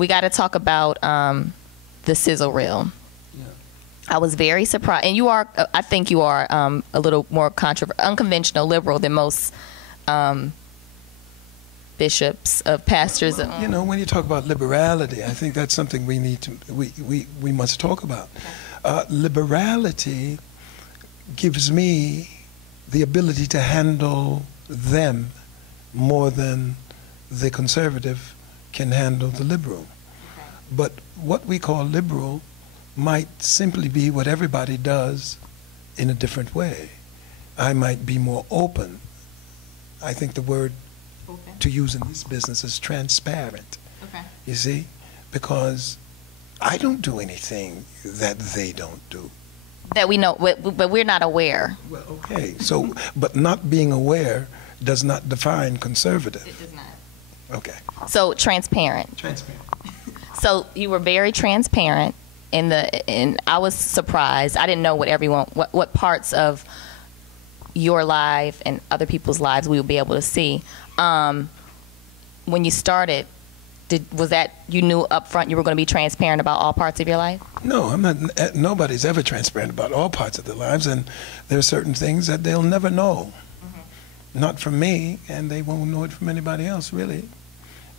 we got to talk about the sizzle reel. Yeah. I was very surprised, and you are. I think you are a little more unconventional, liberal than most bishops, pastors. Well, you know, when you talk about liberality, I think that's something we need to we must talk about. Liberality gives me the ability to handle them more than the conservative can handle the liberal. But what we call liberal might simply be what everybody does in a different way. I might be more open. I think the word to use in this business is transparent. Okay. You see? Because I don't do anything that they don't do. That we know, but we're not aware. Well, okay. So, but not being aware does not define conservative. It does not. Okay. So transparent. Transparent. So you were very transparent and I was surprised. I didn't know what parts of your life and other people's lives we would be able to see. When you started, was that you knew up front you were going to be transparent about all parts of your life? No, I'm not. Nobody's ever transparent about all parts of their lives, and there are certain things that they'll never know. Not from me, and they won't know it from anybody else, really.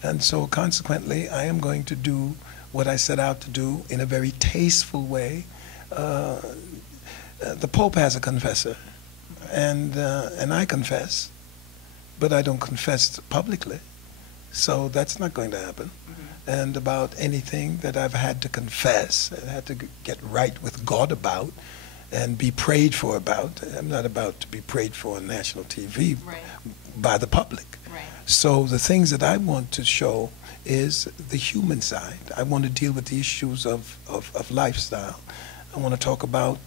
And so consequently, I am going to do what I set out to do in a very tasteful way. The Pope has a confessor, and I confess, but I don't confess publicly. So that's not going to happen. And about anything that I've had to confess, I had to get right with God about, and be prayed for about. I'm not about to be prayed for on national TV by the public. Right. So the things that I want to show is the human side. I want to deal with the issues of lifestyle. I want to talk about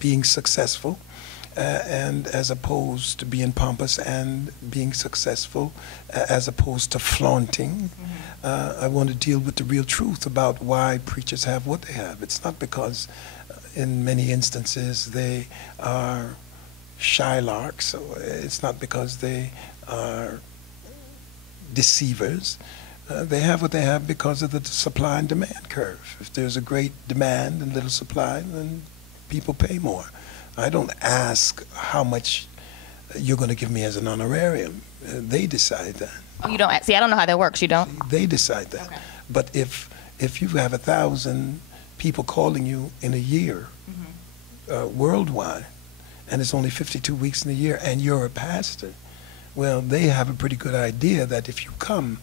being successful, and as opposed to being pompous, and being successful as opposed to flaunting. I want to deal with the real truth about why preachers have what they have. It's not because in many instances they are shylarks, or it's not because they are deceivers. They have what they have because of the supply and demand curve. If there's a great demand and little supply, then people pay more. I don't ask how much you're going to give me as an honorarium. They decide that. Oh, you don't? See, I don't know how that works. You don't? See, they decide that. Okay. But if you have 1,000 people calling you in a year, worldwide, and it's only 52 weeks in a year, and you're a pastor, well, they have a pretty good idea that if you come,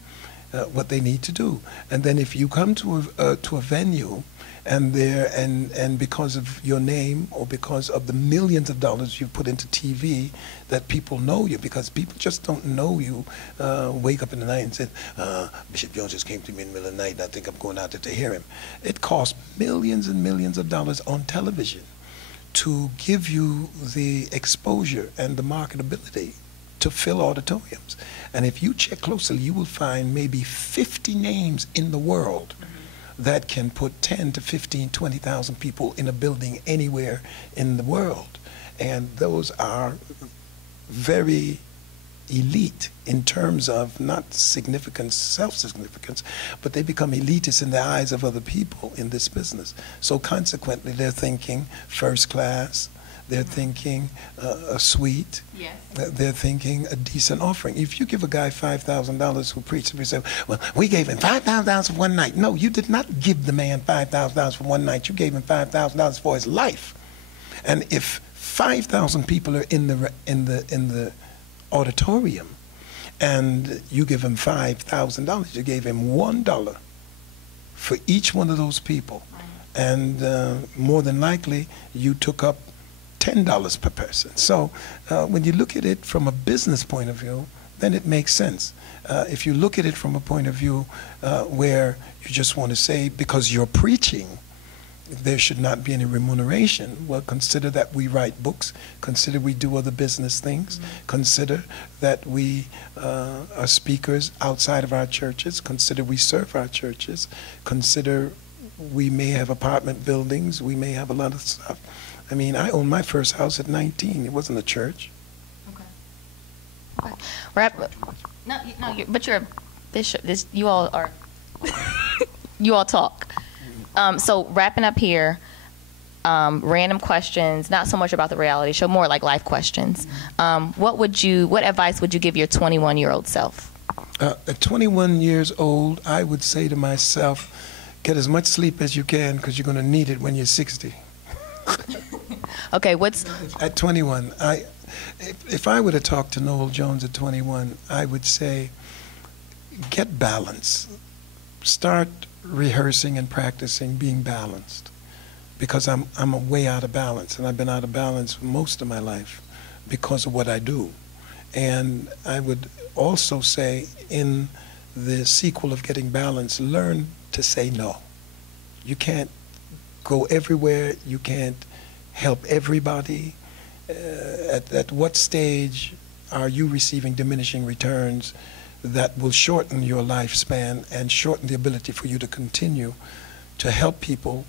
what they need to do. And then if you come to a venue, and because of your name, or because of the millions of dollars you've put into TV, that people know you, because people just don't know you. Wake up in the night and say, Bishop Jones just came to me in the middle of the night, and I think I'm going out there to hear him. It costs millions and millions of dollars on television to give you the exposure and the marketability to fill auditoriums. And if you check closely, you will find maybe 50 names in the world that can put 10 to 15, 20,000 people in a building anywhere in the world. And those are very elite in terms of not significance, self-significance, but they become elitist in the eyes of other people in this business. So consequently, they're thinking first class, they're thinking a suite, Yes. They're thinking a decent offering. If you give a guy $5,000 who preaches, we say, well, we gave him $5,000 for one night. No, you did not give the man $5,000 for one night. You gave him $5,000 for his life. And if 5,000 people are in the auditorium, and you give him $5,000, you gave him $1 for each one of those people. And more than likely, you took up $10 per person. So when you look at it from a business point of view, then it makes sense. If you look at it from a point of view where you just want to say, because you're preaching, there should not be any remuneration, well, consider that we write books, consider we do other business things, consider that we are speakers outside of our churches, consider we serve our churches, consider we may have apartment buildings, we may have a lot of stuff. I mean, I owned my first house at 19. It wasn't a church. Okay. But you're a bishop. You all are. You all talk. So wrapping up here, random questions, not so much about the reality show, more like life questions. What advice would you give your 21-year-old self? At 21 years old, I would say to myself, get as much sleep as you can because you're going to need it when you're 60. Okay, At 21, if I were to talk to Noel Jones at 21, I would say, get balance. Start rehearsing and practicing being balanced, because I'm way out of balance, and I've been out of balance most of my life because of what I do. And I would also say, in the sequel of getting balance, learn to say no. You can't go everywhere. You can't help everybody. At what stage are you receiving diminishing returns that will shorten your lifespan and shorten the ability for you to continue to help people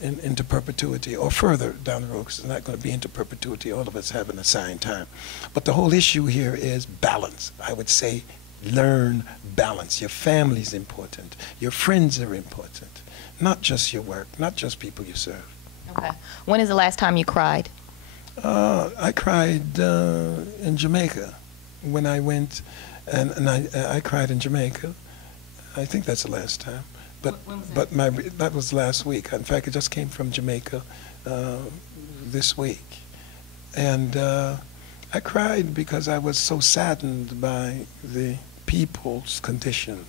into perpetuity or further down the road, because it's not going to be into perpetuity. All of us have an assigned time. But the whole issue here is balance. I would say learn balance. Your family's important. Your friends are important. Not just your work, not just people you serve. Okay. When is the last time you cried? I cried in Jamaica when I went, and I cried in Jamaica. I think that's the last time. But that was last week. In fact, I just came from Jamaica this week, and I cried because I was so saddened by the people's condition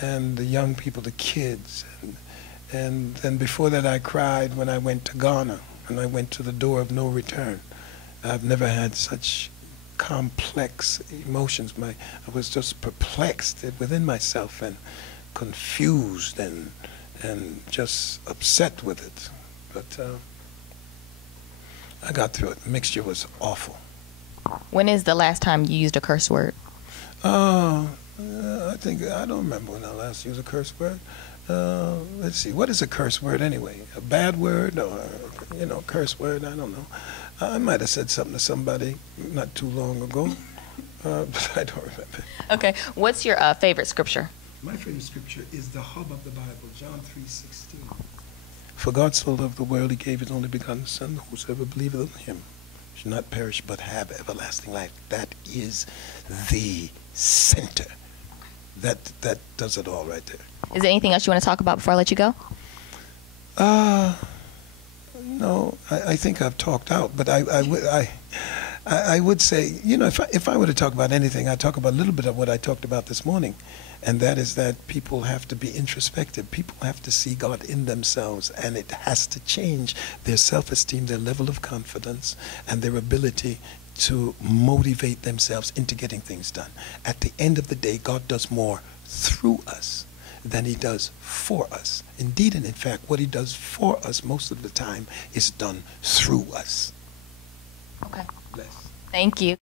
and the young people, the kids, and then before that I cried when I went to Ghana and I went to the door of no return. I've never had such complex emotions. I was just perplexed within myself and confused and just upset with it. But I got through it. The mixture was awful. When is the last time you used a curse word? I don't remember when I last used a curse word. Let's see, what is a curse word anyway? A bad word or, curse word? I don't know. I might have said something to somebody not too long ago, but I don't remember. Okay, what's your favorite scripture? My favorite scripture is the hub of the Bible, John 3:16. For God so loved the world, he gave his only begotten Son, whosoever believeth in him should not perish but have everlasting life. That is the center. That does it all right there. Is there anything else you want to talk about before I let you go? No, I think I've talked out, but I would say, if I were to talk about anything, I'd talk about a little bit of what I talked about this morning, and that is that people have to be introspective. People have to see God in themselves, and it has to change their self-esteem, their level of confidence, and their ability to motivate themselves into getting things done. At the end of the day, God does more through us than he does for us. Indeed, and in fact, what he does for us most of the time is done through us. Okay. Bless. Thank you.